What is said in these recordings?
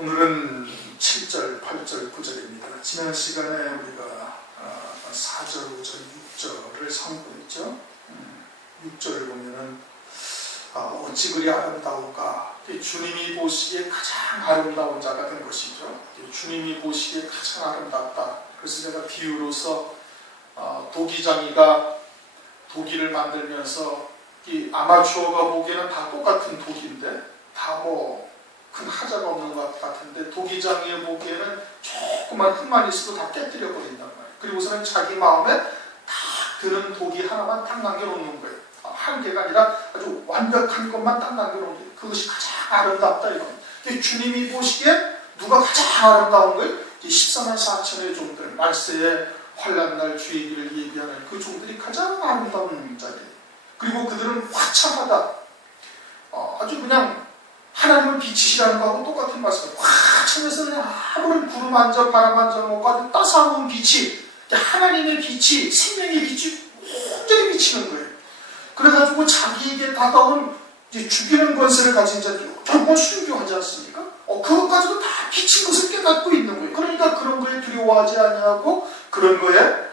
오늘은 7절, 8절, 9절입니다. 지난 시간에 우리가 4절, 5절, 6절을 상고했죠. 6절을 보면은 어찌 그리 아름다운가. 주님이 보시기에 가장 아름다운 자가 된 것이죠. 주님이 보시기에 가장 아름답다. 그래서 제가 비유로서 도기장이가 도기를 만들면서 이 아마추어가 보기에는 다 똑같은 도기인데 다 큰 하자가 없는 것 같은데 도기장이 보기에는 조그만 흠만 있어도 다 깨뜨려 버린단 말이에요. 그리고서는 자기 마음에 딱 드는 도기 하나만 딱 남겨놓는 거예요. 한 개가 아니라 아주 완벽한 것만 딱 남겨놓는 거예요. 그것이 가장 아름답다 이겁니다. 주님이 보시기에 누가 가장 아름다운 거예요? 14만 4천의 종들, 말세의 환난날 주의 길을 예비하는 그 종들이 가장 아름다운 자리예요. 그리고 그들은 화창하다. 아주 그냥 하나님을 비치시라는 거하고 똑같은 말씀이에요. 화창해서 그냥 아무런 구름 한 점, 바람 한 점 없고 아주 따스한 빛이, 하나님의 빛이, 생명의 빛이 온전히 비치는 거예요. 그래가지고 자기에게 다가온 죽이는 권세를 가진 자들이 결국은 순교하지 않습니까? 그것까지도 다 비친 것을 깨닫고 있는 거예요. 그러니까 그런 거에 두려워하지 아니하고 그런 거에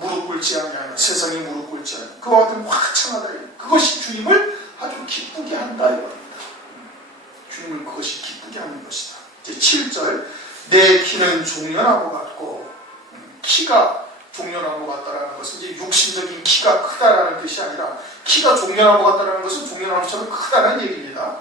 무릎 꿇지 아니하는, 세상에 무릎 꿇지 않는 그와 같은 화창하다. 그것이 주님을 아주 기쁘게 한다 이겁니다. 주님을 그것이 기쁘게 하는 것이다. 이제 7절, 내 키는 종려나무 같고, 키가 종려나무 같다라는 것은 이제 육신적인 키가 크다라는 뜻이 아니라, 키가 종려나무 같다라는 것은 종려나무처럼 크다는 얘기입니다.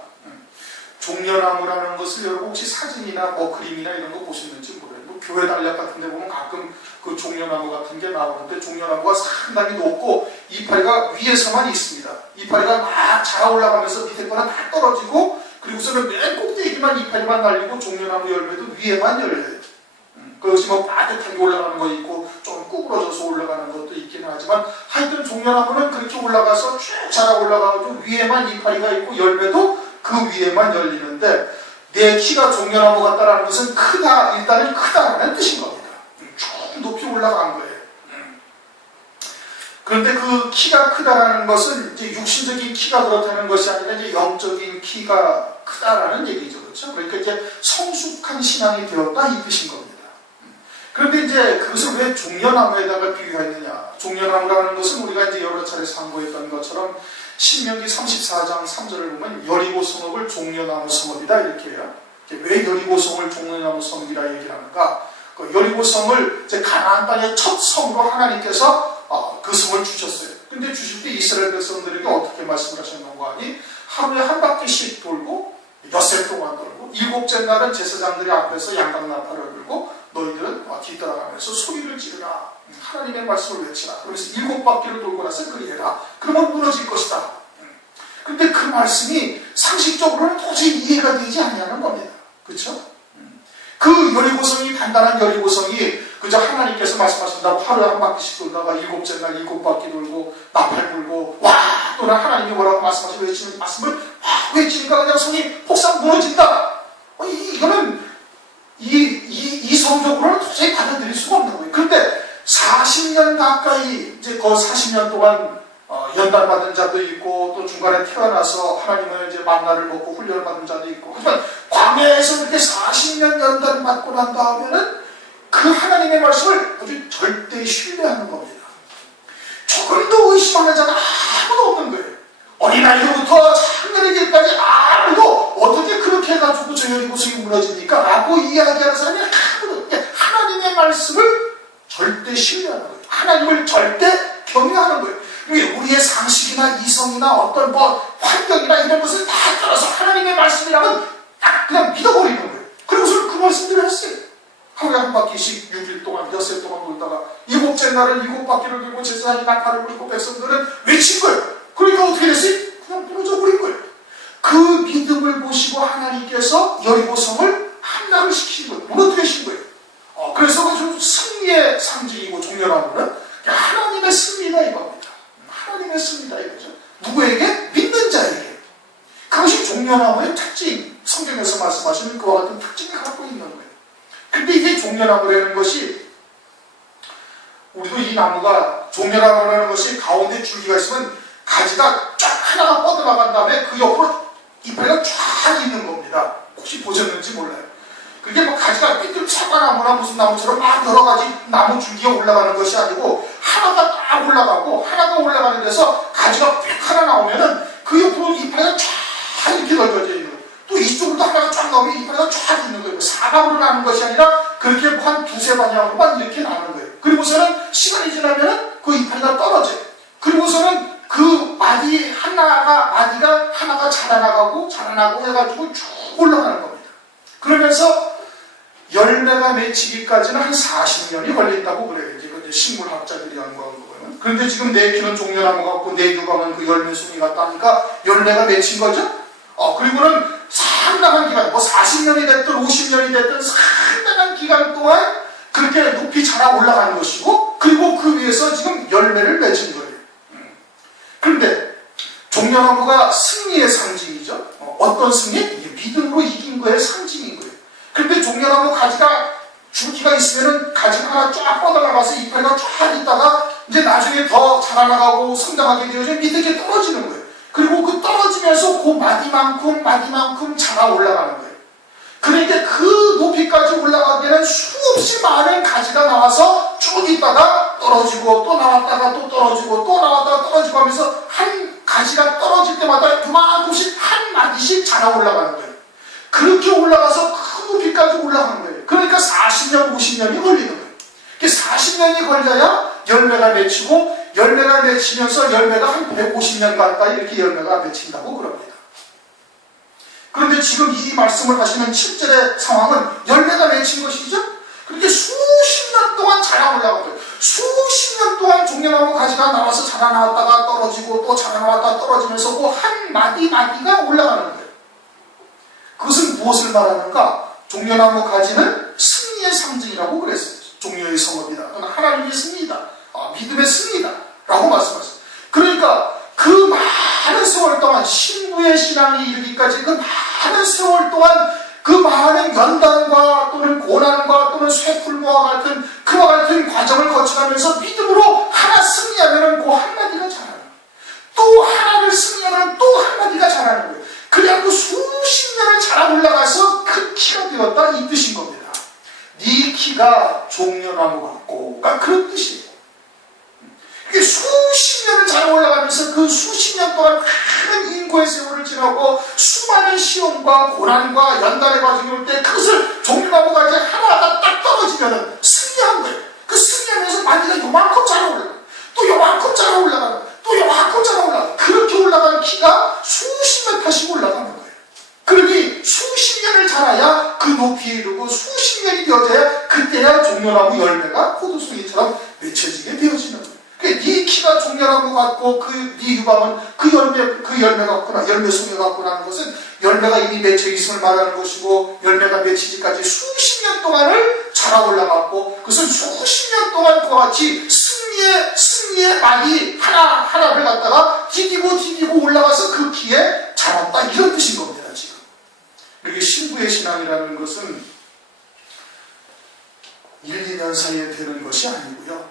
종려나무라는 것을 여러분 혹시 사진이나 그림이나 이런 거 보셨는지 모르겠어요. 교회 단략 같은 데 보면 가끔 그 종려나무 같은 게 나오는데, 종려나무가 상당히 높고 이파리가 위에서만 있습니다. 이파리가 막 자라 올라가면서 밑에 거는 다 떨어지고, 그리고서는 맨 꼭대기만 이파리만 날리고 종려나무 열매도 위에만 열려요. 그것이 빠듯하게 올라가는 거 있고 좀 구부러져서 올라가는 것도 있긴 하지만, 하여튼 종려나무는 그렇게 올라가서 쭉 자라 올라가고 위에만 이파리가 있고 열매도 그 위에만 열리는데, 내 키가 종려나무 같다라는 것은 크다, 일단은 크다라는 뜻인 겁니다. 쭉 높이 올라간 거예요. 그런데 그 키가 크다라는 것은 이제 육신적인 키가 그렇다는 것이 아니라 이제 영적인 키가 크다라는 얘기죠. 그렇죠? 그러니까 이제 성숙한 신앙이 되었다 이 뜻인 겁니다. 그런데 이제 그것을 왜 종려나무에다가 비유했느냐? 종려나무라는 것은 우리가 이제 여러 차례 상고했던 것처럼 신명기 34장 3절을 보면 여리고 성읍을 종려나무 성읍이다 이렇게 해요. 왜 여리고 성을 종려나무 성이라 얘기를 하는가? 그 여리고 성을 이제 가나안 땅의 첫 성으로 하나님께서 그 성을 주셨어요. 근데 주실 때 이스라엘 백성들에게 어떻게 말씀을 하셨는가 하니, 하루에 한 바퀴씩 돌고 엿새 동안 돌고, 일곱째 날은 제사장들이 앞에서 양강나팔을 불고 너희들은 뒤따라가면서 소리를 지르라, 하나님의 말씀을 외치라. 그래서 7바퀴를 돌고 나서 그리해라. 그러면 무너질 것이다. 근데 그 말씀이 상식적으로는 도저히 이해가 되지 않냐는 겁니다. 그렇죠? 그 여리고성이, 단단한 여리고성이 그저 하나님께서 말씀하신다고 하루에 한 바퀴씩 돌다가 7째 날 7바퀴 돌고 나팔 불고 와, 또는 하나님이 뭐라고 말씀하시고 외치는 말씀을 와 외치니까 그냥 성이 폭삭 무너진다. 이거는 이성적으로는 도저히 받아들일 수가 없는 거예요. 그런데 40년 가까이 이제 그 40년 동안 연단받은 자도 있고, 또 중간에 태어나서 하나님의 이제 만나를 먹고 훈련을 받은 자도 있고, 하지만 광야에서 그렇게 40년 연단받고 난 다음에는 그 하나님의 말씀을 아주 절대 신뢰하는 겁니다. 조금도 의심하는 자가 아무도 없는 거예요. 어린아이로부터 장년의 길까지 아무도 어떻게 그렇게 해가지고 저 여리고성이 무너집니까? 라고 이야기하는 사람이 아무도. 하나님의 말씀을 절대 신뢰하는 거예요. 하나님을 절대 경외하는 거예요. 우리의 상식이나 이성이나 어떤 환경이나 이런 것을 다 따라서 하나님의 말씀이라면 딱 그냥 믿어버리는 거예요. 그리고서 그 말씀대로 했어요. 하루에 한 바퀴씩 6일 동안, 엿새 동안 돌다가 7째 날은 7바퀴를 돌고 제사장이 나팔을 불고 백성들은 외친 거예요. 그러니까 어떻게 됐어요? 그냥 무너져 버린 거예요. 그 믿음을 보시고 하나님께서 여리고성을 함락을 시킨 거예요. 무너뜨리신 거예요. 그래서 좀 승리의 상징이고, 종려나무는 하나님의 승리다 이겁니다. 하나님의 승리다 이거죠. 누구에게? 믿는 자에게. 그것이 종려나무의 특징, 성경에서 말씀하시는 그와 같은 특징을 갖고 있는 거예요. 근데 이게 종려나무라는 것이, 우리도 이 나무가, 종려나무라는 것이 가운데 줄기가 있으면 가지가 쫙 하나가 뻗어나간 다음에 그 옆으로 이파리가 쫙 있는 겁니다. 혹시 보셨는지 몰라요. 그게 뭐 가지가 삐뚤 사과나무나 무슨 나무처럼 막 여러 가지 나무 줄기에 올라가는 것이 아니고 하나가 딱 올라가고 하나가 올라가는 데서 가지가 빽 하나 나오면은 그 옆으로 이파리가 쫙 이렇게 넓어져 있는 거예요. 또 이쪽으로 하나가 쫙 나오면 이파리가 쫙 있는 거예요. 사방으로 나는 것이 아니라 그렇게 한 두세 방향으로만 이렇게 나는 거예요. 그리고서는 시간이 지나면은 그 이파리가 떨어져요. 그리고서는 그 마디가 하나가 자라나고 해가지고 쭉 올라가는 겁니다. 그러면서 열매가 맺히기까지는 한 40년이 걸린다고 그래요. 이제 식물학자들이 연구한 거고요. 그런데 지금 내 키는 종려나무 같고 내 유방은 그 열매송이 같다니까 열매가 맺힌 거죠. 그리고는 상당한 기간, 뭐 40년이 됐든 50년이 됐든 상당한 기간 동안 그렇게 높이 자라 올라가는 것이고, 그리고 그 위에서 지금 열매를 맺은 거예요. 그런데 종려나무가 승리의 상징이죠. 어떤 승리? 이게 믿음으로 이긴 거의 상징인 거예요. 그런데 종려나무 가지가 줄기가 있으면은 가지가 하나 쫙 뻗어나가서 이파리가 쫙 있다가 이제 나중에 더 자라나가고 성장하게 되어서 밑에 떨어지는 거예요. 그리고 그 떨어지면서 그 마디만큼 자라 올라가는 거예요. 그러니까 그 높이까지 올라가기에는 수없이 많은 가지가 나와서 쭉 있다가 떨어지고 또 나왔다가 또 떨어지고 또 나왔다가 떨어지고 하면서 한 가지가 떨어질 때마다 그만큼씩 한 마디씩 자라 올라가는 거예요. 그렇게 올라가서 그 높이까지 올라가는 거예요. 그러니까 40년, 50년이 걸리는 거예요. 40년이 걸려야 열매가 맺히고, 열매가 맺히면서 열매가 한 150년 가까이 이렇게 열매가 맺힌다고 그럽니다. 그런데 지금 이 말씀을 하시는 7절의 상황은 열매가 맺힌 것이죠. 그렇게 수십 년 동안 자라 올라간 거예요. 수십 년 동안 종려나무 가지가 나와서 자라 나왔다가 떨어지고 또 자라 나왔다가 떨어지면서 그 한 마디가 올라가는 거예요. 그것은 무엇을 말하는가? 종려나무 가지는 승리의 상징이라고 그랬어요. 종려의 성업이다, 또는 하나님의 승리다, 믿음의 승리다 라고 말씀하셨어요. 그러니까 그 많은 세월 동안 신부의 신앙이 이르기까지 그 많은 세월 동안 그 많은 연단과 또는 고난과 또는 쇠풀무와 같은 그와 같은 과정을 거쳐가면서 믿음으로 하나 승리하면 그 한마디가 자라는 거예요. 또 하나를 승리하면 또 한마디가 자라는 거예요. 그래갖고 수십 년을 자라 올라가서 큰 키가 되었다, 이 뜻인 겁니다. 네 키가 종려나무 같고, 그런 뜻이에요. 이게 수십 년을 자라 올라가면서 그 수십 년 동안 많은 인고의 세월을 지나고 수많은 시험과 고난과 연단의 과정이 올 때 그것을 종려나무가 이제 하나가 딱 떨어지면 승리한 거예요. 그 승리하면서 마디가 요만큼 자라 올라가요. 또 요만큼 자라 올라가요. 또 요만큼 자라 올라가요. 그렇게 올라가는 키가 수십 년 다시 올라가는 거예요. 그러니 수십 년을 자라야 그 높이에 이르고 수십 년이 되어져야 그때야 종려나무 열매가 포도송이처럼 맺혀지게 되어지는 거예요. 그러니까 네 키가 종려나무 같고 네 유방은 그 열매 같구나, 열매송이 같구나 하는 것은 열매가 이미 맺혀 있음을 말하는 것이고, 열매가 맺히기까지 수십 년 동안을 자라 올라갔고, 그것은 수십 년 동안 그와 같이 승리의 마디 하나를 갖다가 디디고 올라가서 그 키에 자랐다, 이런 뜻인 겁니다. 지금 이렇게 신부의 신앙이라는 것은 1, 2년 사이에 되는 것이 아니고요,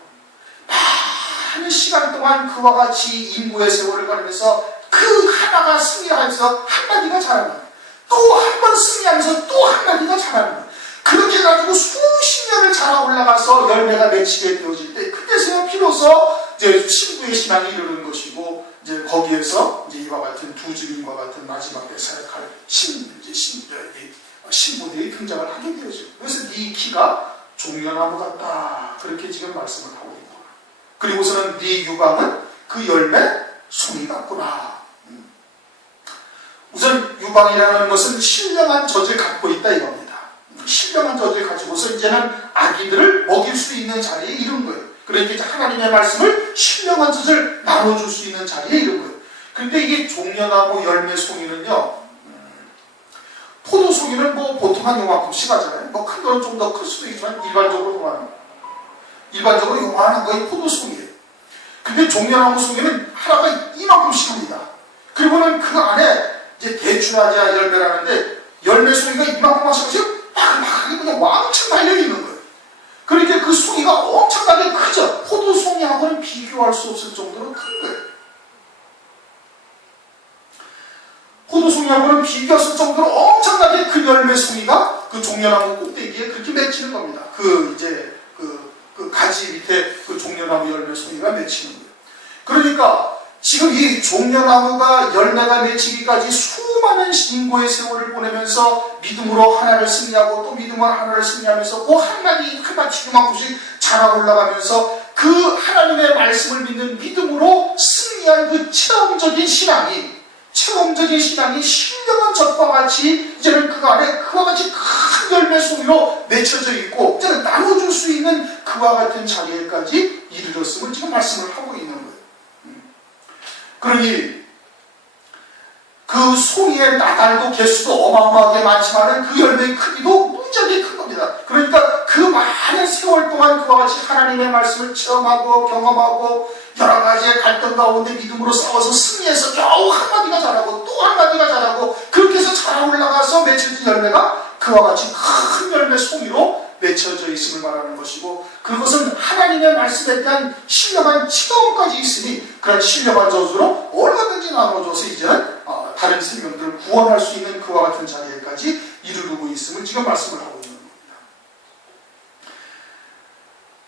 많은 시간 동안 그와 같이 인고의 세월을 가르면서 그 하나가 승리하면서 한마디가 자라는 거예요. 또 한 번 승리하면서 또 한마디가 자라는 거예요. 그렇게 해가지고 수십 년을 자라 올라가서 열매가 맺히게 되어질 때, 그때서야 비로소 이제 신부의 신앙이 이르는 것이고, 이제 거기에서 이제 이와 같은 두 증인과 같은 마지막에 사역할 신부들이 등장을 하게 되죠. 그래서 네 키가 종려나무 같다, 그렇게 지금 말씀을 하고 있는 거예요. 그리고서는 네 유방은 그 열매 송이 같구나. 우선 유방이라는 것은 신령한 젖을 갖고 있다 이겁니다. 신령한 젖을 가지고서 이제는 아기들을 먹일 수 있는 자리에 이른 거예요. 그러니까 이제 하나님의 말씀을 신령한 젖을 나눠줄 수 있는 자리에 이른 거예요. 근데 이게 종려나무 열매 송이는요, 포도송이는 뭐 보통 한 요만큼씩 하잖아요. 뭐 큰 거는 좀 더 클 수도 있지만 일반적으로 요만한 거의 포도송이에요. 근데 종려나무 송이는 하나가 이만큼씩 합니다. 그리고는 그 안에 이제 대추라지아 열매라는데, 열매 송이가 이만큼 하셔서 막 그냥 왕창 달려있는 거예요. 그러니까 그 송이가 엄청나게 크죠. 포도송이하고는 비교할 수 없을 정도로 큰 거예요. 포도송이 송이하고는 비교할 수 정도로 엄청나게 그 열매 송이가 그 종려나무 꼭대기에 그렇게 맺히는 겁니다. 그 가지 밑에 그 종려나무 열매 송이가 맺히는 거예요. 그러니까 지금 이 종려나무가 열매가 맺히기까지 수많은 인고의 세월을 보내면서 믿음으로 하나를 승리하고 또 믿음으로 하나를 승리하면서 그 한 가지 요만큼씩 자라 올라가면서 그 하나님의 말씀을 믿는 믿음으로 승리한 그 체험적인 신앙이 신령한 젖과 같이 이제는 그 안에 그와 같이 큰 열매 송이로 맺혀져 있고 이제는 나눠줄 수 있는 그와 같은 자리에까지 이르렀음을 지금 말씀을 하고 있는 거예요. 그러니 그 송이의 나달도 개수도 어마어마하게 많지만 그 열매의 크기도 무지하게 큰 겁니다. 그러니까 그 많은 세월 동안 그와 같이 하나님의 말씀을 체험하고 경험하고 여러 가지의 갈등 가운데 믿음으로 싸워서 승리해서 겨우 한 마디가 자라고 또 한 마디가 자라고 그렇게 해서 자라 올라가서 맺혀진 열매가 그와 같이 큰 열매 송이로 맺혀져 있음을 말하는 것이고, 그것은 하나님의 말씀에 대한 신령한 체험까지 있으니 그런 신령한 저주로 얼마든지 나눠줘서 이제는 다른 생명들을 구원할 수 있는 그와 같은 자리에까지 이르르고 있음을 지금 말씀을 하고 있는 겁니다.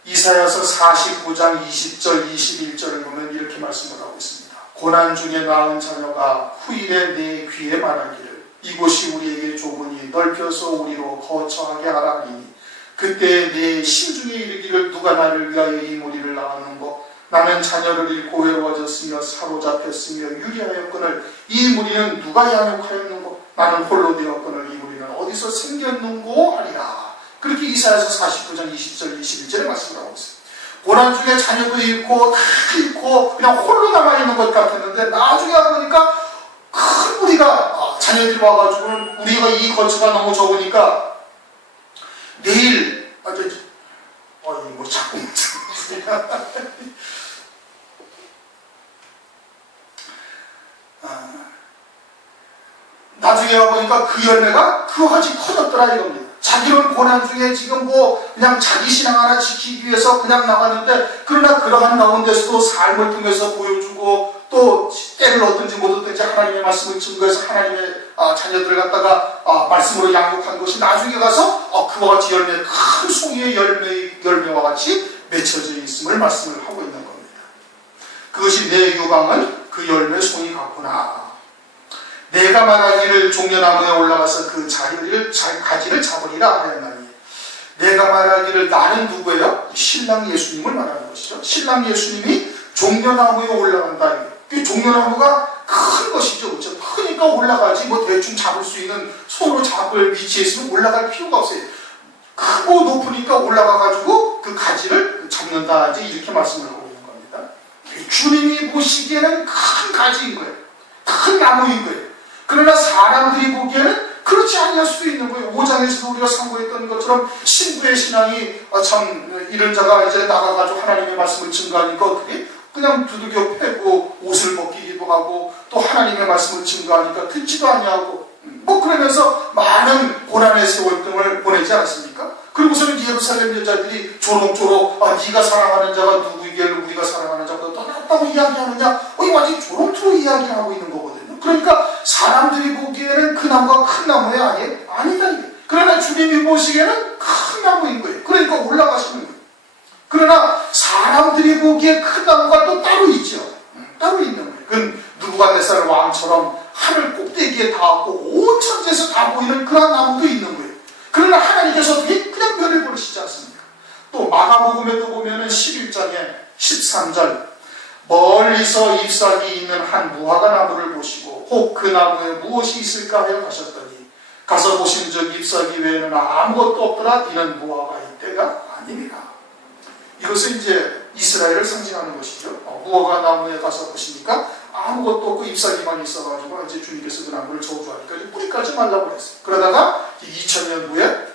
이사야서 49장 20절 21절을 보면 이렇게 말씀을 하고 있습니다. 고난 중에 낳은 자녀가 후일에 내 귀에 말하기를 이곳이 우리에게 좁으니 넓혀서 우리로 거처하게 하라 하리니 그때 내 심중에 이르기를 누가 나를 위하여 이 무리를 낳았는고 나는 자녀를 잃고 외로워졌으며 사로잡혔으며 유리하였거늘 이 무리는 누가 양육하였는고 나는 홀로 되었거늘 이 무리는 어디서 생겼는고 하리라. 그렇게 이사야서 49장 20절 21절에 말씀을 하고 있어요. 고난 중에 자녀도 잃고 다 잃고 그냥 홀로 남아있는 것 같았는데 나중에 와보니까 큰 무리가 자녀들이 와가지고 우리가 이 거처가 너무 적으니까 내일 뭐 자꾸 나중에 와보니까 그 열매가 그와같이 커졌더라 이겁니다. 자기는 고난 중에 지금 뭐 그냥 자기 신앙 하나 지키기 위해서 그냥 나갔는데 그러나 그러한 가운데서도 삶을 통해서 보여주고 또 때를 얻든지 못 얻든지 하나님의 말씀을 증거해서 하나님의 자녀들을 갖다가 말씀으로 양육한 것이 나중에 가서 그와 같이 큰 송이의 열매와 같이 맺혀져 있음을 말씀을 하고 있는 겁니다. 그것이 내 유방은 그 열매 송이 같구나. 내가 말하기를 종려나무에 올라가서 그 가지를 잡으리라 하였나니 내가 말하기를 나는 누구예요? 신랑 예수님을 말하는 것이죠. 신랑 예수님이 종려나무에 올라간다. 그 종려나무가 큰 것이죠. 그렇죠? 크니까 올라가지 뭐 대충 잡을 수 있는 손으로 잡을 위치에 있으면 올라갈 필요가 없어요. 크고 높으니까 올라가가지고 그 가지를 잡는다. 이제 이렇게 말씀을 하고 있는 겁니다. 주님이 보시기에는 큰 가지인 거예요. 큰 나무인 거예요. 그러나 사람들이 보기에는 그렇지 않을 수도 있는 거예요. 5장에서도 우리가 상고했던 것처럼 신부의 신앙이 참 이런 자가 이제 나가가지고 하나님의 말씀을 증거하니까 어떻게 그냥 두들겨 패고 옷을 벗기기도 하고 또 하나님의 말씀을 증거하니까 듣지도 아니하고 뭐 그러면서 많은 고난의 세월 등을 보내지 않았습니까? 그리고서는 예루살렘 여자들이 조롱조롱 네가 사랑하는 자가 누구이길래 우리가 사랑하는 자보다 더 낫다고 이야기하느냐 이거 완전히 조롱조롱 이야기하고 있는 거거든요. 그러니까 사람들이 보기에는 그 나무가 큰 나무야 아니다 이게. 그러나 주님이 보시기에는 큰 나무인 거예요. 그러니까 올라가시는 거예요. 그러나 사람들이 보기에 큰 나무가 또 따로 있죠. 따로 있는 거예요. 그건 느부갓네살 왕처럼 하늘 꼭대기에 닿았고 온 천지에서 다 보이는 그런 나무도 있는 거예요. 그러나 하나님께서 그냥 면을 버리시지 않습니까? 또 마가복음에 또 보면은 11장에 13절 멀리서 잎사귀 있는 한 무화과 나무를 보시고 혹 그 나무에 무엇이 있을까 하여 가셨더니 가서 보신즉 잎사귀 외에는 아무것도 없더라. 이는 무화과의 때가 아닙니다. 이것은 이제 이스라엘을 상징하는 것이죠. 무화과 나무에 가서 보시니까 아무것도 없고 잎사귀만 있어가지고 이제 주님께서 그 나무를 저주하니까 뿌리까지 말라고 그랬어요. 그러다가 2000년 후에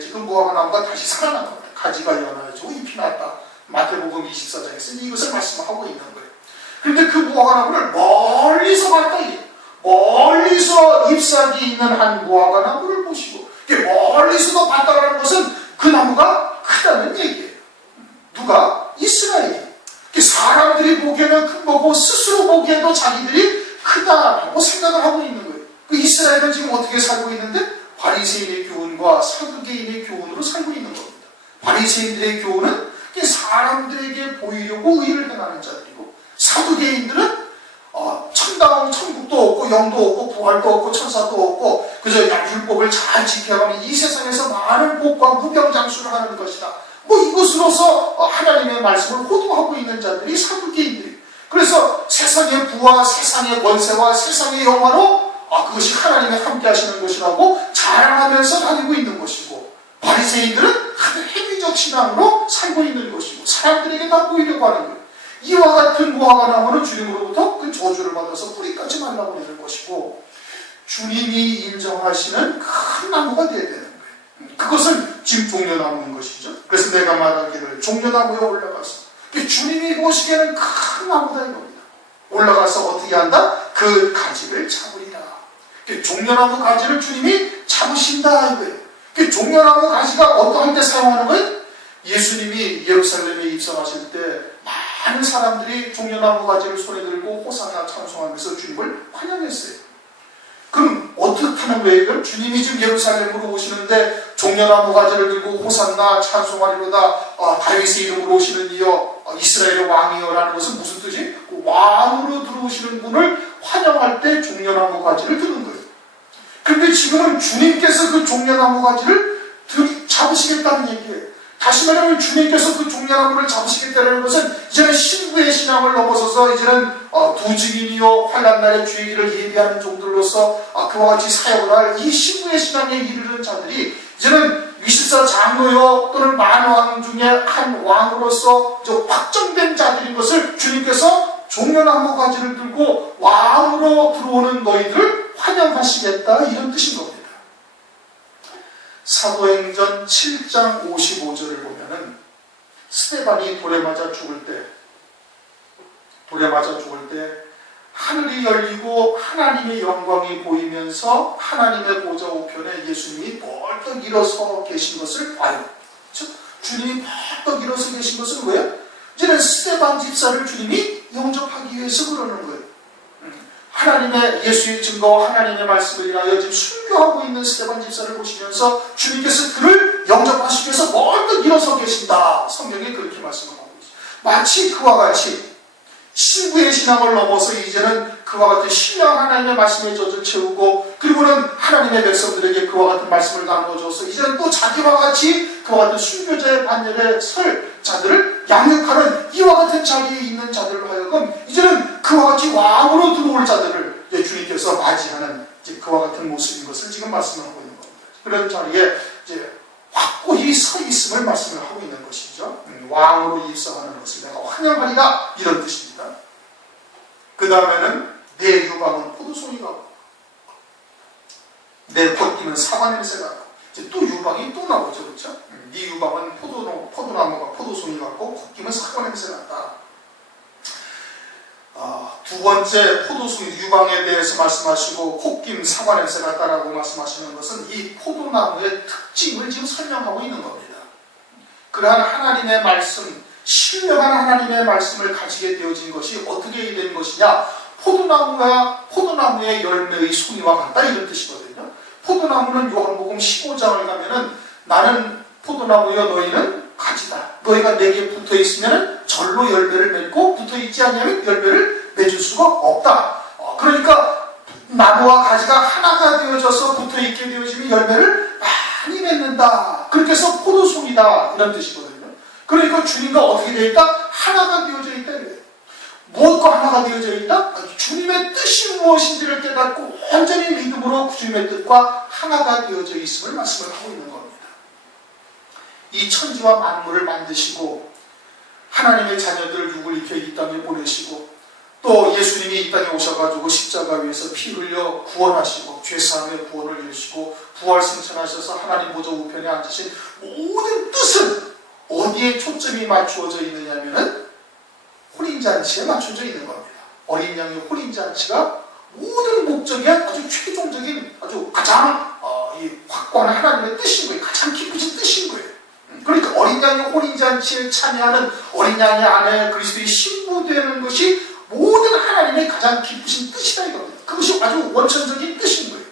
지금 무화과 나무가 다시 살아난 겁니다. 가지가 연해지고 잎이 났다. 마태복음 24장에서 이것을 말씀하고 있는 거예요. 그런데 그 무화과 나무를 멀리서 봤다. 멀리서 잎사귀 있는 한 무화과 나무를 보시고 멀리서도 봤다는 것은 그 나무가 크다는 얘기예요. 누가? 이스라엘이. 사람들이 보기에는 큰 거고 스스로 보기에도 자기들이 큰 크다라고 생각을 하고 있는 거예요. 그 이스라엘은 지금 어떻게 살고 있는데? 바리새인의 교훈과 사두개인의 교훈으로 살고 있는 겁니다. 바리새인들의 교훈은 사람들에게 보이려고 의를 행하는 자들이고, 사두개인들은 천국도 없고 영도 없고 부활도 없고 천사도 없고 그저 율법을 잘 지켜가면 이 세상에서 많은 복과 무병장수를 하는 것이다. 이것으로서 하나님의 말씀을 호도하고 있는 자들이 사두개인들이에요. 그래서 세상의 부와 세상의 권세와 세상의 영화로 그것이 하나님이 함께 하시는 것이라고 자랑하면서 다니고 있는 것이고, 바리새인들은 아주 행위적 신앙으로 살고 있는 것이고 사람들에게 다 보이려고 하는 거예요. 이와 같은 무화과 나무는 주님으로부터 그 저주를 받아서 뿌리 까지 말라고 내는 것이고, 주님이 인정하시는 큰 나무가 되어야 되는 거예요. 그것은 지금 종려나무인 것이죠. 그래서 내가 말하기를 종려나무에 올라가서 주님이 보시기에는 큰 나무다 이겁니다. 올라가서 어떻게 한다? 그 가지를 잡으리라. 종려나무 가지를 주님이 잡으신다 이거예요. 종려나무 가지가 어떠한 때 사용하는 거예요? 예수님이 예루살렘에 입성하실 때 많은 사람들이 종려나무 가지를 손에 들고 호산나 찬송하면서 주님을 환영했어요. 그럼 어떻게 하는 거예요? 주님이 지금 예루살렘으로 오시는데 종려나무 가지를 들고 호산나 찬송하리로다, 다윗의 이름으로 오시는 이여 이스라엘의 왕이여라는 것은 무슨 뜻이? 왕으로 들어오시는 분을 환영할 때 종려나무 가지를 드는 거예요. 그런데 지금은 주님께서 그 종려나무 가지를 잡으시겠다는 얘기예요. 다시 말하면 주님께서 그 종려나무를 잡으시겠다는 것은 이제는 신부의 신앙을 넘어서서 이제는 두 증인이요 환난날의 주의 길을 예비하는 종들로서 그와 같이 사역을 할 이 신부의 신앙에 이르는 자들이 이제는 위실사 장로요 또는 만왕 중에 한 왕으로서 확정된 자들인 것을 주님께서 종려나무 가지를 들고 왕으로 들어오는 너희들을 환영하시겠다 이런 뜻인 겁니다. 사도행전 7장 55절을 보면은 스데반이 돌에 맞아 죽을 때 하늘이 열리고 하나님의 영광이 보이면서 하나님의 보좌 우편에 예수님이 벌떡 일어서 계신 것을 봐요. 주님이 벌떡 일어서 계신 것은 왜요? 이제는 스데반 집사를 주님이 영접하기 위해서 그러는 거예요. 하나님의 예수의 증거와 하나님의 말씀을 인하여 지금 순교하고 있는 스데반 집사를 보시면서 주님께서 그를 영접하시기 위해서 벌떡 일어서 계신다. 성경에 그렇게 말씀하고 있습니다. 마치 그와 같이 신부의 신앙을 넘어서 이제는 그와 같은 신령 하나님의 말씀에 젖을 채우고 그리고는 하나님의 백성들에게 그와 같은 말씀을 나누어줘서 이제는 또 자기와 같이 그와 같은 순교자의 반열에 설 자들을 양육하는 이와 같은 자리에 있는 자들로 하여금 이제는 그와 같이 왕으로 들어올 자들을 주님께서 맞이하는 그와 같은 모습인 것을 지금 말씀을 하고 있는 겁니다. 그런 자리에 이제 확고히 서 있음을 말씀을 하고 있는 것이죠. 왕으로 입성하는 것을 내가 환영하리라 이런 뜻입니다. 그 다음에는 내 유방은 포도송이 가고 내 벗기는 사과 냄새가 나고 또 유방이 또 나오죠. 그렇죠? 네 유방은 포도나무가 포도송이 같고 콧김은 사과 냄새가 난다. 두 번째 포도송이 유방에 대해서 말씀하시고 콧김 사과 냄새 같다라고 말씀하시는 것은 이 포도나무의 특징을 지금 설명하고 있는 겁니다. 그러한 하나님의 말씀, 신령한 하나님의 말씀을 가지게 되어진 것이 어떻게 된 것이냐? 포도나무의 열매의 송이와 같다 이런 뜻이거든요. 포도나무는 요한복음 15장을 가면은 나는 포도나무여 너희는 가지다. 너희가 내게 붙어 있으면 절로 열매를 맺고 붙어 있지 않으면 열매를 맺을 수가 없다. 그러니까 나무와 가지가 하나가 되어져서 붙어 있게 되어지면 열매를 많이 맺는다. 그렇게 해서 포도송이다 이런 뜻이거든요. 그러니까 주님과 어떻게 되어 있다? 하나가 되어져 있다 이래요. 무엇과 하나가 되어져 있다? 주님의 뜻이 무엇인지를 깨닫고 완전히 믿음으로 주님의 뜻과 하나가 되어져 있음을 말씀을 하고 있는 겁니다. 이 천지와 만물을 만드시고 하나님의 자녀들을 육을 입혀 이 땅에 보내시고 또 예수님이 이 땅에 오셔가지고 십자가 위에서 피 흘려 구원하시고 죄사함의 구원을 이루시고 부활 승천하셔서 하나님 보좌 우편에 앉으신 모든 뜻은 어디에 초점이 맞추어져 있느냐 하면은 혼인잔치에 맞춰져 있는 겁니다. 어린 양의 혼인잔치가 모든 목적의 아주 최종적인 아주 가장 확고한 하나님의 뜻인 거예요. 가장 깊으신 뜻인 거예요. 그러니까 어린 양의 혼인잔치에 참여하는 어린 양의 아내 그리스도의 신부 되는 것이 모든 하나님의 가장 깊으신 뜻이다 이겁니다. 그것이 아주 원천적인 뜻인 거예요.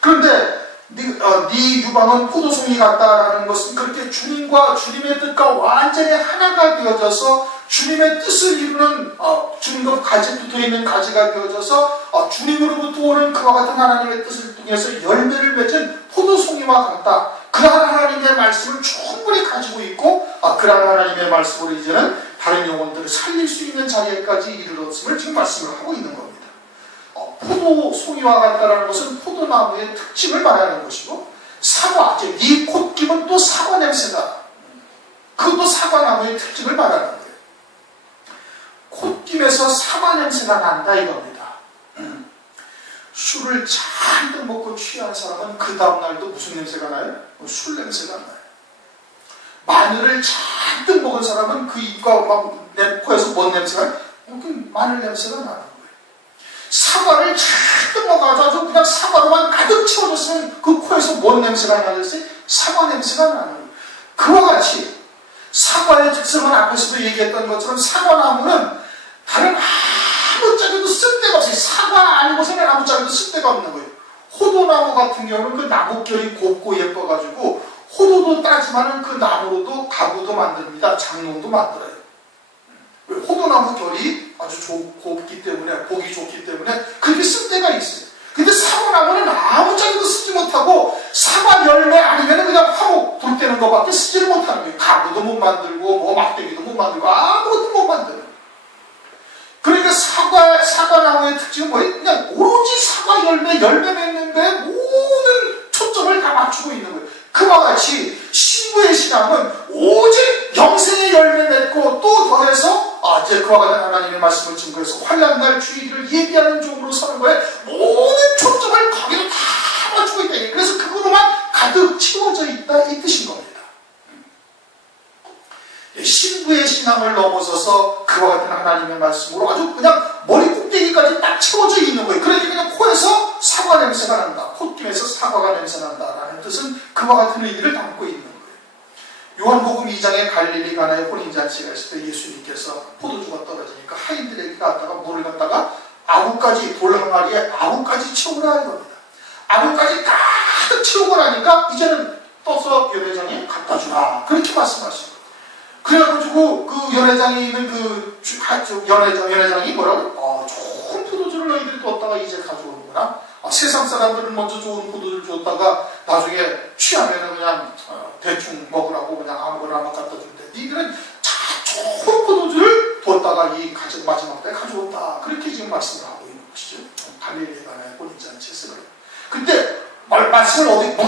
그런데 네 유방은 포도송이 같다라는 것은 그렇게 주님과 주님의 뜻과 완전히 하나가 되어져서 주님의 뜻을 이루는 주님과 가지 붙어있는 가지가 되어져서 주님으로부터 오는 그와 같은 하나님의 뜻을 통해서 열매를 맺은 포도송이와 같다. 그러한 하나님의 말씀을 충분히 가지고 있고 그러한 하나님의 말씀으로 이제는 다른 영혼들을 살릴 수 있는 자리에까지 이르렀음을 지금 말씀을 하고 있는 겁니다. 포도송이와 같다라는 것은 포도나무의 특징을 말하는 것이고 사과, 즉 네 콧김은 또 사과 냄새다. 그것도 사과나무의 특징을 말하는 거예요. 콧김에서 사과 냄새가 난다 이겁니다. 술을 잔뜩 먹고 취한 사람은 그 다음날도 무슨 냄새가 나요? 술 냄새가 나요. 마늘을 잔뜩 먹은 사람은 그 입과 막 코에서 뭔 냄새가 나요? 마늘 냄새가 나는 거예요. 사과를 잔뜩 먹어가지고 그냥 사과로만 가득 채워줬으면 그 코에서 뭔 냄새가 나겠어요? 사과 냄새가 나는 거예요. 그와 같이 사과의 특성은 앞에서도 얘기했던 것처럼 사과나무는 다른 아무짝에도 쓸데가 없어요. 사과 아니고서는 아무짝에도 쓸데가 없는 거예요. 호도나무 같은 경우는 그 나뭇결이 곱고 예뻐가지고 호도도 따지만은 그 나무로도 가구도 만듭니다. 장롱도 만들어요. 호도나무 결이 아주 곱기 때문에, 보기 좋기 때문에 그렇게 쓸데가 있어요. 근데 사과나무는 아무짝에도 쓰지 못하고 사과 열매 아니면 그냥 화목 불 때는 것밖에 쓰지를 못하는 거예요. 가구도 못 만들고 뭐 막대기도 못 만들고 아무것도 못 만들어요. 그러니까 사과나무의 특징은 뭐예요? 그냥 오로지 사과 열매 맺는데 모든 초점을 다 맞추고 있는 거예요. 그와 같이 신부의 신앙은 오직 영생의 열매 맺고 또 더해서 이제 그와 같은 하나님의 말씀을 증거해서 환난날 주의를 예비하는 종으로 서는 거에 모든 초점을 거기로 다 맞추고 있다. 그래서 그거로만 가득 채워져 있다 이 뜻인 겁니다. 신부의 신앙을 넘어서서 그와 같은 하나님의 말씀으로 아주 그냥 머리 꼭대기까지 딱 채워져 있는 거예요. 그러니까 그냥 코에서 사과 냄새가 난다. 콧김에서 사과가 냄새 난다라는 뜻은 그와 같은 의미를 담고 있는 거예요. 요한복음 2장에 갈릴리 가나의 혼인잔치가 있을 때 예수님께서 포도주가 떨어지니까 하인들에게 갖다가 물을 갖다가 아구까지 돌 항아리에 아구까지 채우라 이겁니다. 아구까지 가득 채우고 나니까 이제는 떠서 연회장에 갖다 주라. 그렇게 말씀하신 거예요. 그래가지고 그 연회장에 있는 연회장이 뭐라고? 좋은 포도주를 너희들이 뒀다가 이제 가져오는구나. 세상 사람들은 먼저 좋은 포도주를 줬다가 나중에 취하면은 그냥 대충 먹으라고 그냥 아무거나 막 갖다 주는데 니들은 좋은 포도주를 뒀다가 마지막 때 가져온다. 그렇게 지금 말씀을 하고 있는 것이죠. 갈릴리 가나의 혼인잔치에서 그래요. 근데 물을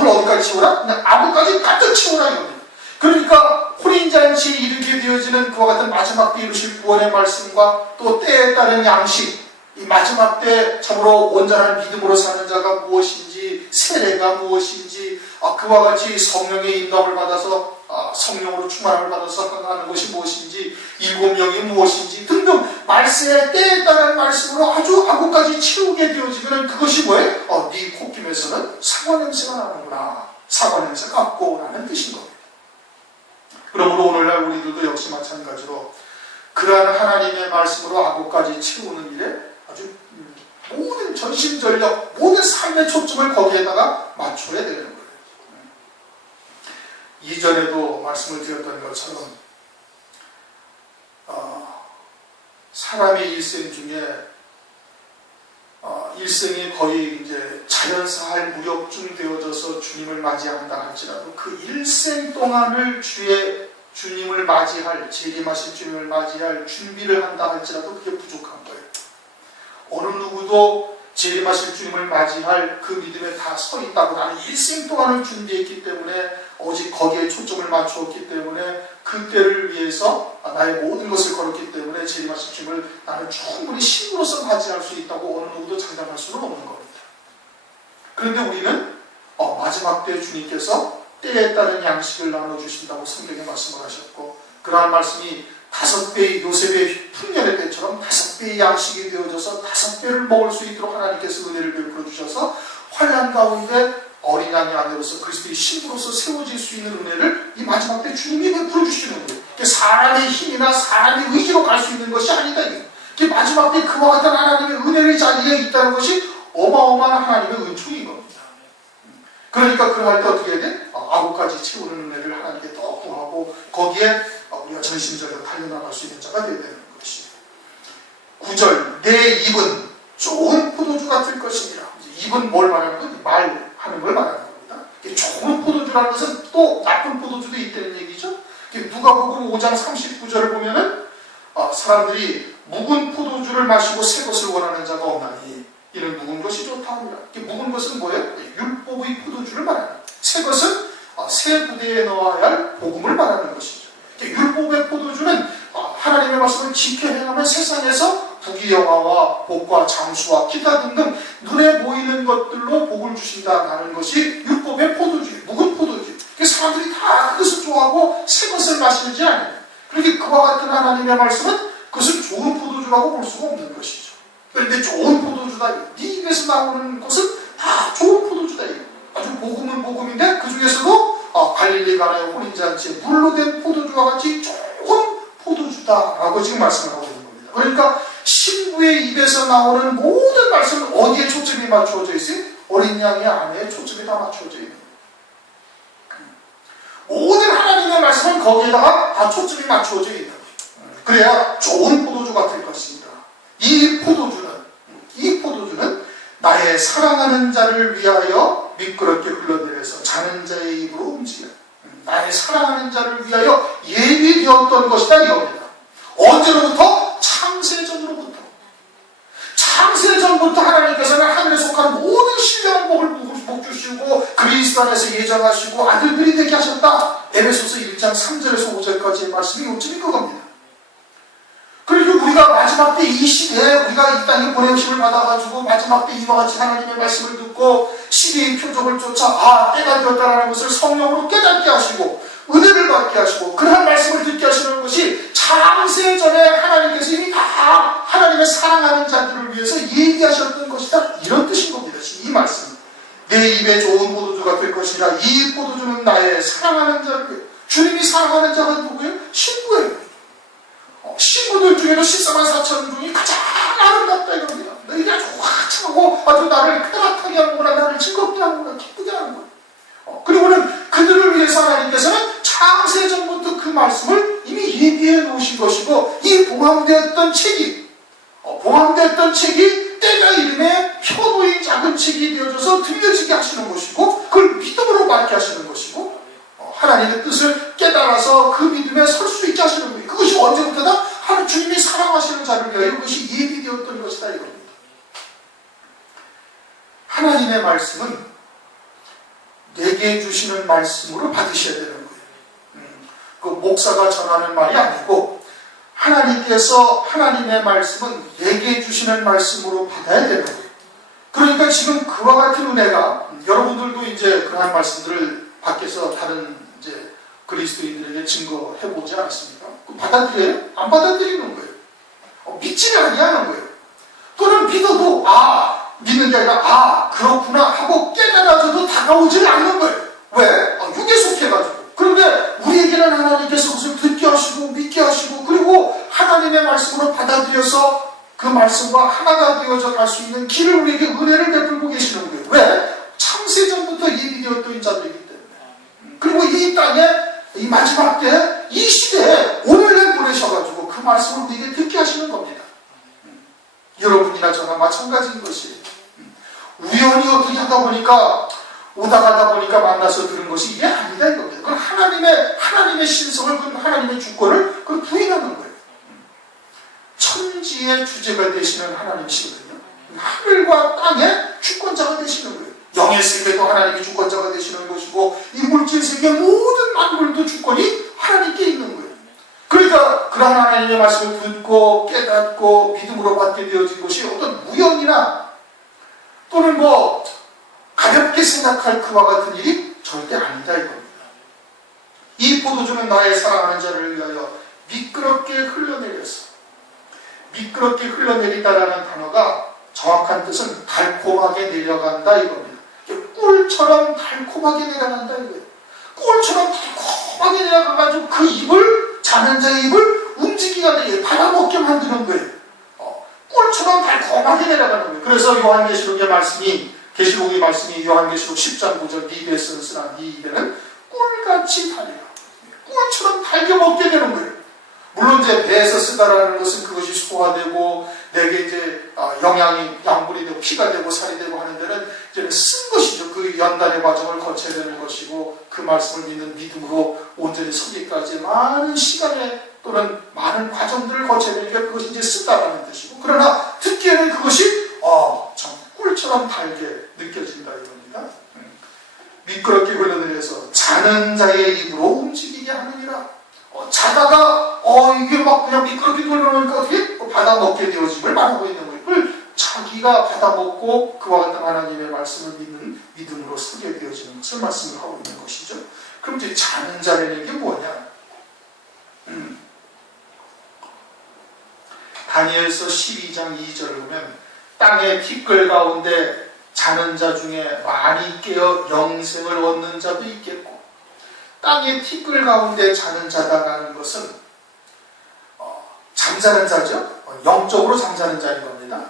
어디까지 채우라? 그냥 아구까지 가득 채우라 이겁니다. 그러니까 혼인잔치에 이르게 되어지는 그와 같은 마지막 때 이루실 구원의 말씀과 또 때에 따른 양식, 이 마지막 때 참으로 온전한 믿음으로 사는 자가 무엇인지, 세례가 무엇인지, 그와 같이 성령의 인도함을 받아서 성령으로 충만함을 받아서 하는 것이 무엇인지, 7명이 무엇인지 등등 말씀의 때에 따른 말씀으로 아주 아구까지 채우게 되어지면 그것이 뭐예요? 네 콧김에서는 사과 냄새가 나는구나. 사과 냄새 같고 라는 뜻인 겁니다. 그러므로 오늘날 우리들도 역시 마찬가지로 그러한 하나님의 말씀으로 아구까지 채우는 일에 아주 모든 전심전력, 모든 삶의 초점을 거기에다가 맞춰야 되는 거예요. 이전에도 말씀을 드렸던 것처럼 사람의 일생 중에 일생이 거의 이제 자연사할 무렵쯤 되어져서 주님을 맞이한다 할지라도 그 일생 동안을 주님을 맞이할, 재림하실 주님을 맞이할 준비를 한다 할지라도 그게 부족한 거예요. 어느 누구도 재림하실 주님을 맞이할 그 믿음에 다 서 있다고 나는 일생 동안을 준비했기 때문에 오직 거기에 초점을 맞추었기 때문에 그 때를 위해서 나의 모든 것을 걸었기 때문에 재림하실 주님을 나는 충분히 신부로서 맞이할 수 있다고 어느 누구도 장담할 수는 없는 겁니다. 그런데 우리는 마지막 때 주님께서 때에 따른 양식을 나눠주신다고 성경에 말씀을 하셨고 그러한 말씀이 5배의 요셉의 풍년의 때처럼 5배의 양식이 되어져서 5배를 먹을 수 있도록 하나님께서 은혜를 베풀어 주셔서 환난 가운데 어린 양의 아내로서 그리스도의 신부로서 세워질 수 있는 은혜를 이 마지막 때 주님이 베풀어 주시는 거예요. 사람의 힘이나 사람의 의지로 갈 수 있는 것이 아니다. 마지막 때 그와 같은 하나님의 은혜의 자리에 있다는 것이 어마어마한 하나님의 은총인 겁니다. 그러니까 그럴 때 어떻게 해야 돼? 9가지 채우는 은혜를 하나님께 더 구하고 거기에 우리가 전심전력 달려나갈 수 있는 자가 되어야 되는 것이. 9절, 내 입은 좋은 포도주 같을 것이니라. 입은 뭘 말하는 거지? 말하는 걸 말하는 겁니다. 좋은 포도주라는 것은 또 나쁜 포도주도 있다는 얘기죠. 누가복음 5장 39절을 보면은 사람들이 묵은 포도주를 마시고 새 것을 원하는 자가 없나니 이는 묵은 것이 좋다 합니다. 묵은 것은 뭐예요? 율법의 포도주를 말하는 거예요. 새 것은 새 부대에 넣어야 할 복음을 말하는 것이죠. 율법의 포도주는 하나님의 말씀을 지켜 행하면 세상에서 부귀영화와 복과 장수와 기타 등등 눈에 보이는 것들로 복을 주신다는 것이 율법의 포도주예요. 묵은 포도주. 사람들이 다 그것을 좋아하고 새 것을 마시지 않아요. 그렇게 그와 같은 하나님의 말씀은 그것을 좋은 포도주라고 볼 수가 없는 것이죠. 그런데 좋은 포도주다. 네 입에서 나오는 것은 다 좋은 포도주다. 아주 복음은 복음인데 그 중에서도 갈릴리 가나의 혼인잔치에 물로 된 포도주와 같이 좋은 포도주다라고 지금 말씀을 하고 있는 겁니다. 그러니까 신부의 입에서 나오는 모든 말씀은 어디에 초점이 맞추어져 있어요? 어린 양의 안에 초점이 다 맞추어져 있는 거예요. 모든 하나님의 말씀은 거기에다가 다 초점이 맞추어져 있는 거예요. 그래야 좋은 포도주가 될 것입니다. 이 포도주는 나의 사랑하는 자를 위하여 미끄럽게 흘러내려서 자는 자의 입으로 움직여 나의 사랑하는 자를 위하여 예비되었던 것이다 이겁니다. 언제로부터? 창세전부터 하나님께서는 하늘에 속한 모든 신령한 복을 복 주시고 그리스도 안에서 예정하시고 아들들이 되게 하셨다. 에베소서 1장 3절에서 5절까지의 말씀이 요점이 그겁니다. 그리고 우리가 마지막 때 이 시대에 우리가 이 땅에 보내심을 받아가지고 마지막 때 이와 같이 하나님의 말씀을 듣고 시대의 표적을 쫓아 때가 되었다는 것을 성령으로 깨닫게 하시고 은혜를 받게 하시고 그러한 말씀을 듣게 하시는 것이 창세전에 하나님께서 이미 다 하나님의 사랑하는 자들을 위해서 얘기하셨던 것이다. 이런 뜻인 겁니다. 이 말씀. 내 입에 좋은 포도주가 될 것이라. 이 포도주는 나의 사랑하는 자를 위해. 주님이 사랑하는 자가 누구예요? 신부예요. 신부들 중에도 14만 4천 중이 가장 아름답다 이겁니다. 너희가 아주 화창하고 아주 나를 쾌락하게 하는구나, 나를 즐겁게 하는구나, 기쁘게 하는구나. 그리고는 그들을 위해서 하나님께서는 창세전부터 그 말씀을 이미 예비해 놓으신 것이고 이 봉함되었던 책이 때가 이름에 표도의 작은 책이 되어져서 들려지게 하시는 것이고 그걸 믿음으로 받게 하시는 것이고 하나님의 뜻을 깨달아서 그 믿음에 설 수 있게 하시는 거예요. 그것이 언제부터다? 주님이 사랑하시는 자를 위하여 그것이 예비되었던 것이다 이겁니다. 하나님의 말씀은 내게 주시는 말씀으로 받으셔야 되는 거예요. 그 목사가 전하는 말이 아니고 하나님께서 하나님의 말씀은 내게 주시는 말씀으로 받아야 되는 거예요. 그러니까 지금 그와 같은 은혜가 여러분들도 이제 그러한 말씀들을 밖에서 다른 이제 그리스도인들에게 증거해보지 않았습니까? 받아들여요? 안 받아들이는 거예요. 믿지는 아니하는 거예요. 또는 믿어도 믿는 게 아니라 그렇구나 하고 깨달아져도 다가오지는 않는 거예요. 왜? 육에 속해가지고. 그런데 우리에게는 하나님께서 그것을 듣게 하시고 믿게 하시고 그리고 하나님의 말씀으로 받아들여서 그 말씀과 하나가 되어져 갈 수 있는 길을 우리에게 은혜를 베풀고 계시는 거예요. 왜? 창세전부터 예비되었던 자들이기 때문에. 그리고 이 땅에 이 마지막 때 이 시대에 오늘날 보내셔가지고 그 말씀을 우리에게 듣게 하시는 겁니다. 여러분이나 저나 마찬가지인 것이에요. 우연히 어떻게 하다 보니까 오다 가다 보니까 만나서 들은 것이 이게 아니다 이겁니다. 그건 하나님의 신성을, 그 하나님의 주권을 그걸 부인하는 거예요. 천지의 주제가 되시는 하나님이시거든요. 하늘과 땅의 주권자가 되시는 거예요. 영의 세계도 하나님이 주권자가 되시는 것이고 이 물질 세계 모든 만물도 주권이 하나님께 있는 거예요. 그러니까 그런 하나님의 말씀을 듣고 깨닫고 믿음으로 받게 되어진 것이 어떤 우연이나 또는 가볍게 생각할 그와 같은 일이 절대 아니다 이겁니다. 이 포도주는 나의 사랑하는 자를 위하여 미끄럽게 흘러내렸어. 미끄럽게 흘러내리다라는 단어가 정확한 뜻은 달콤하게 내려간다 이겁니다. 꿀처럼 달콤하게 내려간다 이거예요. 꿀처럼 달콤하게 내려가가지고 그 입을, 자는 자의 입을 움직이게 하는, 받아먹게 만드는 거예요. 험하게 내려가는 거예요. 그래서 요한계시록의 말씀이 요한계시록 10장 9절 EBS에서 쓴 이 입에는 꿀같이 달려 꿀처럼 달겨 먹게 되는 거예요. 물론 이제 배에서 쓰다라는 것은 그것이 소화되고 내게 이제 영양이 양분이 되고 피가 되고 살이 되고 하는 데는 이제는 쓴 것이죠. 그 연단의 과정을 거쳐야 되는 것이고 그 말씀을 믿는 믿음으로 온전히 서기까지 많은 시간에 또는 많은 과정들을 거쳐야 되니까 그것이 이제 쓰다라는 뜻이고, 그러나 듣기에는 그것이 참 꿀처럼 달게 느껴진다 이겁니다. 미끄럽게 흘러내려서 자는 자의 입으로 움직이게 하느니라. 자다가 이게 막 그냥 미끄럽게 흘러내니까 어떻게 받아먹게 되어짐을 말하고 있는 거예요. 그걸 자기가 받아먹고 그와 같은 하나님의 말씀을 믿는 믿음으로 서게 되어지는 것을 말씀을 하고 있는 것이죠. 그럼 이제 자는 자라는 게 뭐냐? 다니엘서 12장 2절을 보면 땅의 티끌 가운데 자는 자 중에 많이 깨어 영생을 얻는 자도 있겠고, 땅의 티끌 가운데 자는 자다라는 것은 잠자는 자죠. 영적으로 잠자는 자인 겁니다.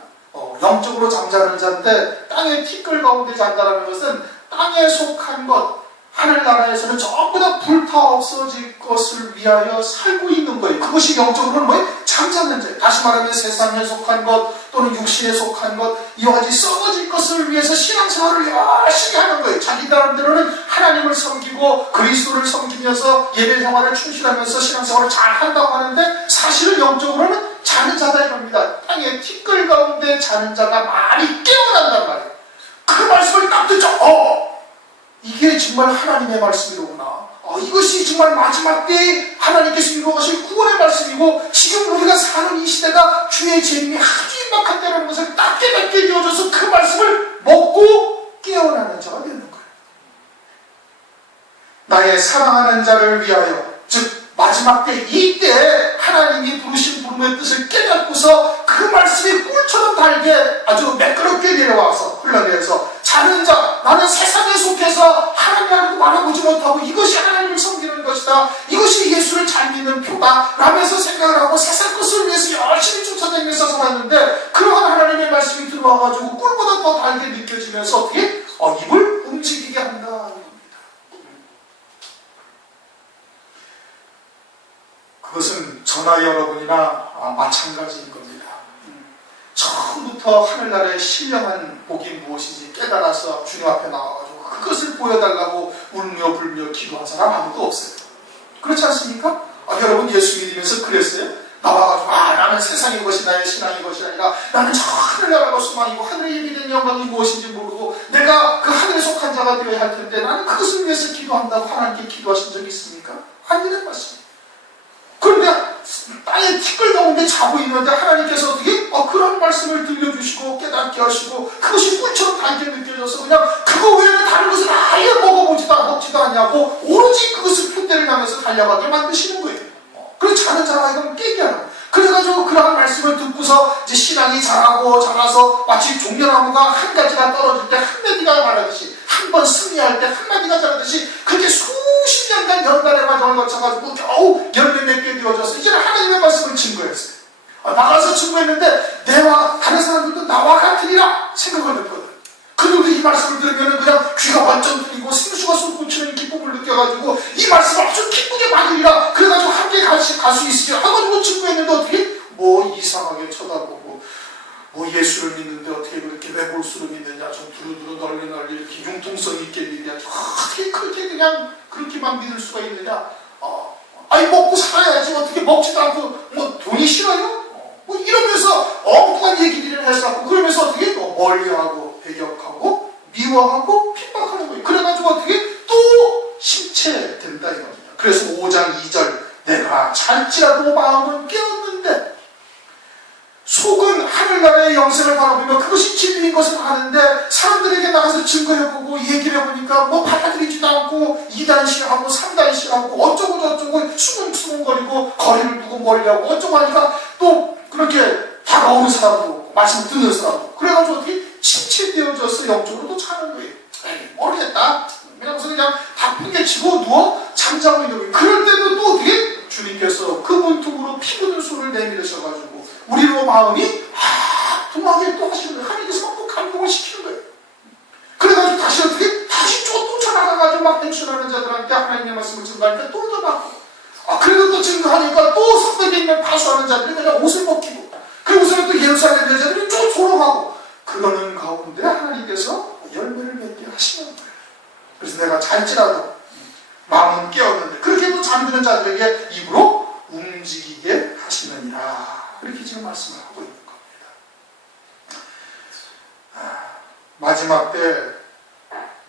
영적으로 잠자는 자인데 땅의 티끌 가운데 잔다라는 것은 땅에 속한 것, 하늘나라에서는 전부 다 불타 없어질 것을 위하여 살고 있는 거예요. 그것이 영적으로는 뭐예요? 잠자는 자예요. 다시 말하면 세상에 속한 것 또는 육신에 속한 것, 이와 같이 썩어질 것을 위해서 신앙생활을 열심히 하는 거예요. 자기 나름대로는 하나님을 섬기고 그리스도를 섬기면서 예배 생활을 충실하면서 신앙생활을 잘 한다고 하는데 사실은 영적으로는 자는 자다 이겁니다. 땅에 티끌 가운데 자는 자가 많이 깨어난단 말이에요. 그 말씀을 딱 듣죠. 이게 정말 하나님의 말씀이로구나. 이것이 정말 마지막 때에 하나님께서 이루어가실 구원의 말씀이고, 지금 우리가 사는 이 시대가 주의 재림이 아주 임박한 때라는 것을 딱 깨닫게 되어져서 그 말씀을 먹고 깨어나는 자가 되는 거예요. 나의 사랑하는 자를 위하여, 즉 마지막 때 이때 하나님이 부르신 부름의 뜻을 깨닫고서 그 말씀이 꿀처럼 달게 아주 매끄럽게 내려와서 흘러내려서 자는 자, 나는 세상에 속해서 하나님하고도 만나보지 못하고 이것이 하나님을 섬기는 것이다, 이것이 예수를 잘 믿는 표다 라면서 생각을 하고 세상 것을 위해서 열심히 쫓아다니면서 살았는데, 그러한 하나님의 말씀이 들어와가지고 꿀보다 더 달게 느껴지면서 어떻게? 입을 움직이게 한다. 그것은 저나 여러분이나 마찬가지인 겁니다. 처음부터 하늘나라의 신령한 복이 무엇인지 깨달아서 주님 앞에 나와가지고 그것을 보여달라고 울며 불며 기도한 사람 아무도 없어요. 그렇지 않습니까? 여러분 예수 믿으면서 그랬어요? 나와가지고 나는 세상의 것이 나의 신앙의 것이 아니라 나는 저 하늘나라가 소망이고 하늘에 예비된 영광이 무엇인지 모르고 내가 그 하늘에 속한 자가 되어야 할 텐데 나는 그것을 위해서 기도한다고 하나님께 기도하신 적이 있습니까? 아니란 말씀입니다. 그런데 땅에 티끌 가운데 자고 있는데 하나님께서 어떻게? 그런 말씀을 들려주시고 깨닫게 하시고 그것이 꿀처럼 달게 느껴져서 그냥 그거 외에는 다른 것을 아예 먹지도 않냐고 오로지 그것을 표대를 하면서 달려가게 만드시는 거예요. 그래서 자는 자가 이건 깨게 하는 거예요. 그래가지고 그러한 말씀을 듣고서 이제 신앙이 자라서 마치 종려나무가 한 가지가 떨어질 때 한 마디가 자라듯이, 한 번 승리할 때 한 마디가 자라듯이 그렇게 수십 년간 연단의 과정을 거쳐가지고 겨우 열매 맺게 되어져서 이제는 하나님의 말씀을 증거했어요. 나가서 증거했는데 다른 사람들도 나와 같으리라 생각을 했거든. 그들도 이 말씀을 들으면 그냥 귀가 완전 뚫리고 생수가 솟구치는 기쁨을 느껴가지고 이 말씀을 아주 기쁘게 받으리라, 그래가지고 함께 갈 수 있으리라 하고 증거했는데 어떻게? 이상하게 쳐다보고 예수를 믿는데 어떻게 그렇게 외골수를 믿느냐, 좀 두루두루 널리 이렇게 융통성 있게 믿느냐, 어떻게 그렇게 그냥 그렇게만 믿을 수가 있느냐, 먹고 살아야지 어떻게 먹지도 않고 돈이 싫어요? 이러면서 엉뚱한 얘기들을 해서 그러면서 어떻게 멀리하고 배격하고 미워하고 핍박하는 거예요. 그래가지고 어떻게 또 심체된다 이겁니다. 그래서 5장 2절 내가 잘지라도 마음은 깨었는데 속은 하늘나라의 영생을 바라보며 그것이 진리인 것을 아는데 사람들에게 나가서 증거해보고 얘기를 해보니까 받아들이지도 않고 2단시하고 3단시하고 어쩌고 저쩌고 수근수근거리고 거리를 두고 멀리하고 어쩌고 하니까 또 그렇게 다가오는 사람도 없고 말씀 듣는 사람도 없고 그래가지고 어떻게 침체되어져서 영적으로도 자는 거예요. 모르겠다. 그냥 다풍개치고 누워 잠자고 있는 거예요. 그럴 때도 또 어떻게 주님께서 그 문틈으로 피 묻은 손을 내밀으셔가지고 우리로 마음이 통하게 또 하시는 거예요. 하나님께서 막 또 감동을 시키는 거예요. 그래가지고 다시 어떻게? 다시 쫓아나가가지고 막 행실하는 자들한테 하나님의 말씀을 증거하니까 또 얻어맞고, 그래도 또 증거하니까 또 성벽에 있는 파수하는 자들이 그냥 옷을 벗기고, 그리고서는 또 예루살렘 여자들이 또 조롱하고, 그러는 가운데 하나님께서 열매를 맺게 하시는 거예요. 그래서 내가 잘지라도 마음은 깨었는데 그렇게 또 잠드는 자들에게 입으로 움직이게 하시느니라. 그렇게 지금 말씀을 하고 있는 겁니다. 마지막 때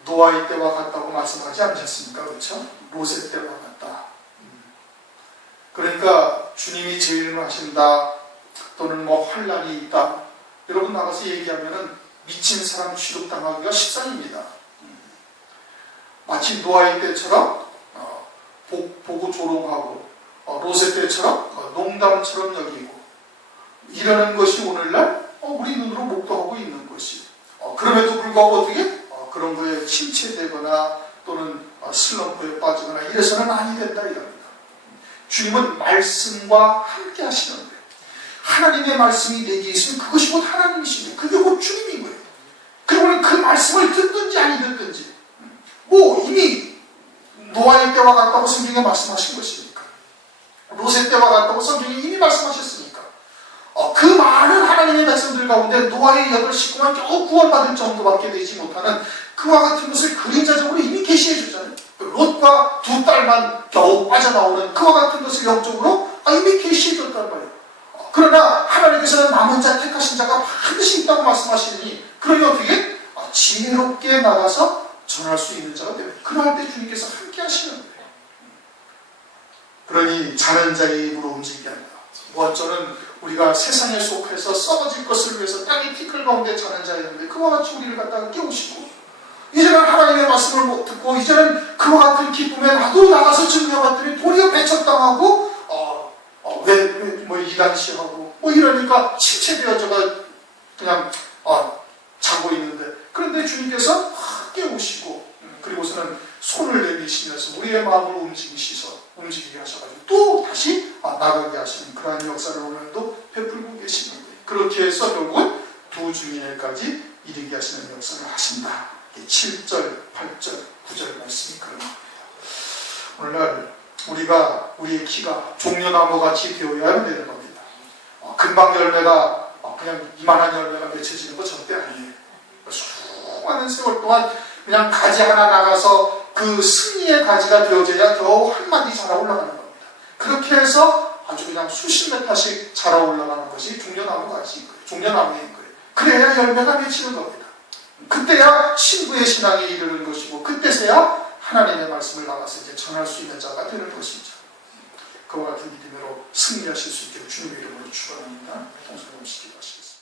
노아의 때와 같다고 말씀하지 않으셨습니까? 그렇죠? 롯의 때와 같다. 그러니까 주님이 재림을 하신다, 또는 뭐 환란이 있다, 여러분 나가서 얘기하면은 미친 사람 취급당하기가 십상입니다. 마치 노아의 때처럼 보고 조롱하고, 롯의 때처럼 농담처럼 여기고, 이러는 것이 오늘날 우리 눈으로 목도하고 있는 것이, 그럼에도 불구하고 어떻게 그런 거에 침체되거나 또는 슬럼프에 빠지거나 이래서는 아니 된다 이겁니다. 주님은 말씀과 함께 하시는 거예요. 하나님의 말씀이 내게 있으면 그것이 곧 하나님이신 거예요. 그게 곧 주님인 거예요. 그러면 그 말씀을 듣든지 아니 듣든지, 뭐 이미 노아의 때와 같다고 성경에 말씀하신 것이니까, 롯의 때와 같다고 성경에 이미 말씀하셨으니까, 그 많은 하나님의 백성들 가운데 노아의 8 식구만 겨우 구원받을 정도밖에 되지 못하는 그와 같은 것을 그림자적으로 이미 계시해 주잖아요. 롯과 2 딸만 겨우 빠져나오는 그와 같은 것을 영적으로 이미 계시해 줬단 말이에요. 그러나 하나님께서는 남은 자 택하신 자가 반드시 있다고 말씀하시니, 그러니 어떻게? 지혜롭게 나가서 전할 수 있는 자가 되요. 그럴 때 주님께서 함께 하시는 거예요. 그러니 자는 자의 입으로 움직이게 한다. 먼저는 우리가 세상에 속해서 썩어질 것을 위해서 땅의 티끌 가운데 자는 자였는데 그와 같이 우리를 갖다가 깨우시고, 이제는 하나님의 말씀을 못 듣고, 이제는 그와 같은 기쁨에 나도 나가서 증명해봤더니 도리어 배척당하고, 뭐 이단시하고 뭐 이러니까 침체되어져가 그냥 자고 있는데, 그런데 주님께서 깨우시고, 그리고서는 손을 내미시면서 우리의 마음을 움직이게 하셔가지고 또 다시 나가게 하시는 그러한 역사를 오늘도 베풀고 계시는 거예요. 그렇게 해서 결국은 2 증인에까지 이르게 하시는 역사를 하신다. 7절, 8절, 9절 말씀이 그런 겁니다. 오늘날 우리의 키가 종려나무같이 되어야 되는 겁니다. 금방 열매가 그냥 이만한 열매가 맺혀지는 거 절대 아니에요. 수많은 세월 동안 그냥 가지 하나 나가서 그 승리의 가지가 되어져야 겨우 한 마디 자라 올라가는 겁니다. 그렇게 해서 아주 그냥 수십 메타씩 자라 올라가는 것이 종려나무 가지인 거예요. 종려나무인 거예요. 그래야 열매가 맺히는 겁니다. 그때야 신부의 신앙에 이르는 것이고, 그때서야 하나님의 말씀을 나가서 이제 전할 수 있는 자가 되는 것이죠. 그와 같은 믿음으로 승리하실 수 있게 주님의 이름으로 축원합니다. 동서님 기도하시겠습니다.